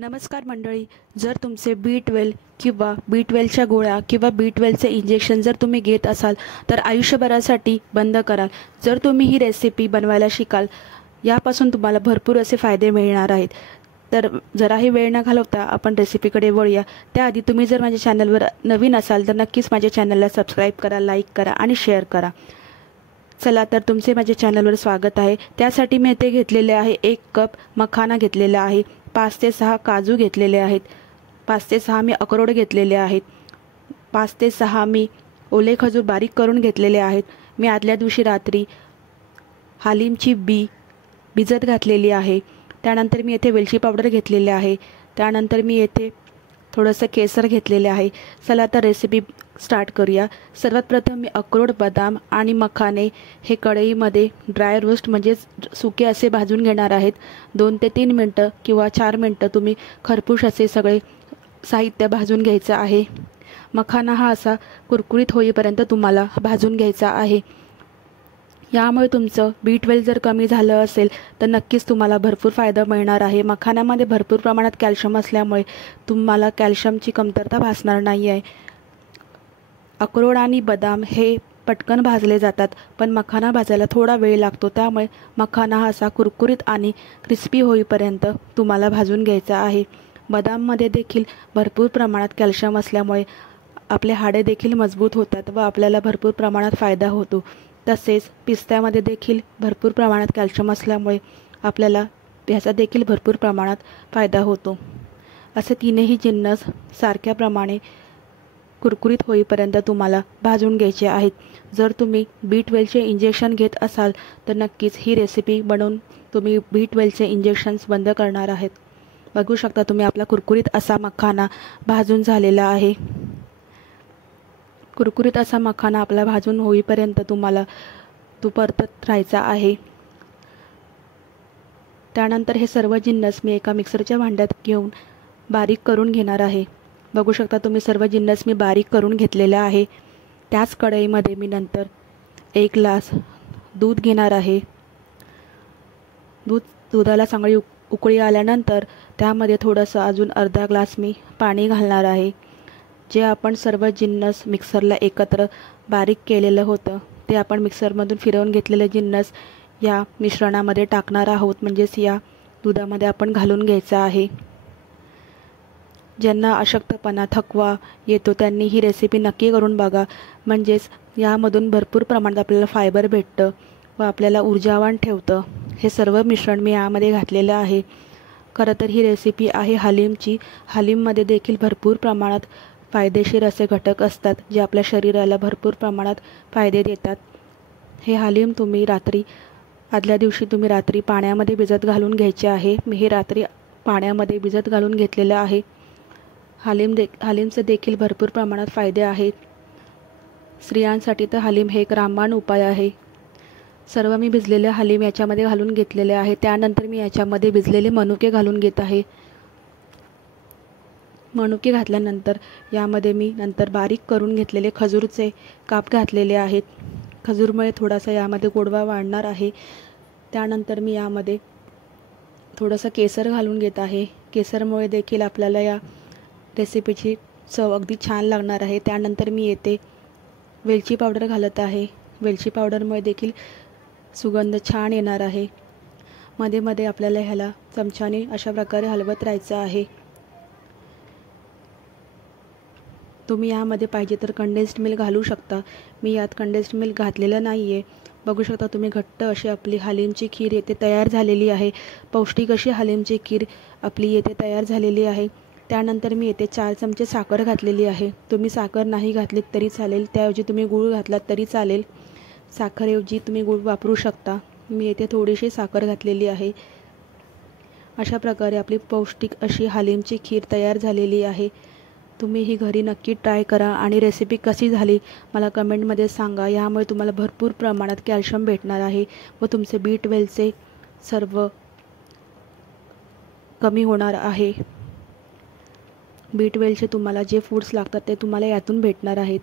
नमस्कार मंडळी, जर तुमचे B12 किंवा B12च्या गोळ्या किंवा B12चे इंजेक्शन जर तुम्ही घेत असाल तर आयुष्यभरासाठी बंद कराल. जर तुम्ही ही रेसिपी बनवायला शिकाल यापासून तुम्हाला भरपूर असे फायदे मिळणार आहेत. तर जराही वेळ न घालवता आपण रेसिपीकडे वळूया. त्याआधी तुम्ही जर माझ्या चॅनलवर नवीन असाल तर नक्कीच माझ्या चॅनलला सबस्क्राईब करा, लाईक करा आणि शेअर करा. चला तर तुमचे माझ्या चॅनलवर स्वागत आहे. त्यासाठी मी इथे घेतलेले आहे 1 कप मखाना घेतलेला आहे, 5 ते 6 काजू घेतलेले आहेत, 5 ते 6 मी अक्रोड घेतलेले आहेत, 5 ते 6 मी ओले खजूर बारीक करून घेतलेले आहेत. मी आदल्या दिवशी रात्री हालीमची बी भिजत घातलेली आहे. त्यानंतर मी येथे वेलची पावडर घेतलेली आहे. त्यानंतर मी येथे थोडंसं केसर घेतलेले आहे. चला तर रेसिपी स्टार्ट करूया. सर्वात प्रथम मी अक्रोड, बदाम आणि मखाने हे कढईमध्ये ड्राय रोस्ट म्हणजे सुके असे भाजून घेणार आहेत. 2 ते 3 मिनटं किंवा 4 मिनटं तुम्ही खरपूस असे सगळे साहित्य भाजून घ्यायचं आहे. मखाना हा असा कुरकुरीत होईपर्यंत तुम्हाला भाजून घ्यायचा आहे. यामुळे तुमचं B12 जर कमी झालं असेल तर नक्कीच तुम्हाला भरपूर फायदा मिळणार आहे. मखाण्यामध्ये भरपूर प्रमाणात कॅल्शियम असल्यामुळे तुम्हाला कॅल्शियमची कमतरता भासणार नाही आहे. अक्रोड आणि बदाम हे पटकन भाजले जातात, पण मखाना भाजायला थोडा वेळ लागतो. त्यामुळे मखाना हा असा कुरकुरीत आणि क्रिस्पी होईपर्यंत तुम्हाला भाजून घ्यायचा आहे. बदाममध्ये देखील भरपूर प्रमाणात कॅल्शियम असल्यामुळे आपले हाडे देखील मजबूत होतात व आपल्याला भरपूर प्रमाणात फायदा होतो. तसेच पिस्त्यामध्ये देखील भरपूर प्रमाणात कॅल्शियम असल्यामुळे आपल्याला ह्याचा देखील भरपूर प्रमाणात फायदा होतो. असे तीनही जिन्नस सारख्या प्रमाणे कुरकुरीत होईपर्यंत तुम्हाला भाजून घ्यायचे आहेत. जर तुम्ही B12चे इंजेक्शन घेत असाल तर नक्कीच ही रेसिपी बनवून तुम्ही B12चे इंजेक्शन्स बंद करणार आहेत. बघू शकता तुम्ही आपला कुरकुरीत असा मखाना भाजून झालेला आहे. कुरकुरीत असा मखाना आपला भाजून होईपर्यंत तुम्हाला तो परतत राहायचा आहे. त्यानंतर हे सर्व जिन्नस मी एका मिक्सरच्या भांड्यात घेऊन बारीक करून घेणार आहे. बघू शकता तुम्ही सर्व जिन्नस मी बारीक करून घेतलेला आहे. त्याच कढईमध्ये मी नंतर 1 ग्लास दूध घेणार आहे. दुधाला चांगली उकळी आल्यानंतर त्यामध्ये थोडंसं अजून अर्धा ग्लास मी पाणी घालणार आहे. जे आपण सर्व जिन्नस मिक्सरला एकत्र बारीक केलेलं होतं ते आपण मिक्सरमधून फिरवून घेतलेले जिन्नस या मिश्रणामध्ये टाकणार आहोत, म्हणजेच या दुधामध्ये आपण घालून घ्यायचं आहे. ज्यांना अशक्तपणा, थकवा येतो त्यांनी ही रेसिपी नक्की करून बघा. म्हणजेच यामधून भरपूर प्रमाणात आपल्याला फायबर भेटतं व आपल्याला ऊर्जावान ठेवतं. हे सर्व मिश्रण मी यामध्ये घातलेलं आहे. खरं तर ही रेसिपी आहे हालीमची. हालीममध्ये देखील भरपूर प्रमाणात फायदेशीर असे घटक असतात जे आपल्या शरीराला भरपूर प्रमाणात फायदे देतात. हे हालीम तुम्ही आदल्या दिवशी तुम्ही रात्री पाण्यामध्ये भिजत घालून घ्यायचे आहे. मी हे रात्री पाण्यामध्ये भिजत घालून घेतलेलं आहे. हालीमचे देखील भरपूर प्रमाणात फायदे आहेत. स्त्रियांसाठी तर हालीम हे एक रामबाण उपाय आहे. सर्व मी भिजलेले हालीम याच्यामध्ये घालून घेतलेले आहे. त्यानंतर मी याच्यामध्ये भिजलेले मनुके घालून घेत आहे. मनुके घातल्यानंतर यामध्ये मी नंतर बारीक करून घेतलेले खजूरचे काप घातलेले आहेत. खजूरमुळे थोडासा यामध्ये गोडवा वाढणार आहे. त्यानंतर मी यामध्ये थोडंसं केसर घालून घेत आहे. केसरमुळे देखील आपल्याला या रेसिपीची चव अगदी छान लागणार आहे. त्यानंतर मी येथे वेलची पावडर घालत आहे. वेलची पावडरमुळे देखील सुगंध छान येणार आहे. मध्ये मध्ये आपल्याला ह्याला चमच्याने अशा प्रकारे हलवत राहायचं आहे. तुम्ही यामध्ये पाहिजे तर कंडेन्स्ड मिल्क घालू शकता. मी यात कंडेन्स्ड मिल्क घातलेलं नाही आहे. बघू शकता तुम्ही घट्ट अशी आपली हालीमची खीर येथे तयार झालेली आहे. पौष्टिक अशी हालीमची खीर आपली येथे तयार झालेली आहे. त्यानंतर मी येथे 4 चमचे साखर घातलेली आहे. तुम्ही साखर नाही घातलीत तरी चालेल, त्याऐवजी तुम्ही गूळ घातलात तरी चालेल. साखरेऐवजी तुम्ही गूळ वापरू शकता. मी येथे थोडीशी साखर घातलेली आहे. अशा प्रकारे आपली पौष्टिक अशी हालीमची खीर तयार झालेली आहे. तुम्ही ही घरी नक्की ट्राय करा आणि रेसिपी कशी झाली मला कमेंटमध्ये सांगा. यामुळे तुम्हाला भरपूर प्रमाणात कॅल्शियम भेटणार आहे व तुमचे B12चे सर्व कमी होणार आहे. B12चे तुम्हाला जे फूड्स लागतात ते तुम्हाला यातून भेटणार आहेत.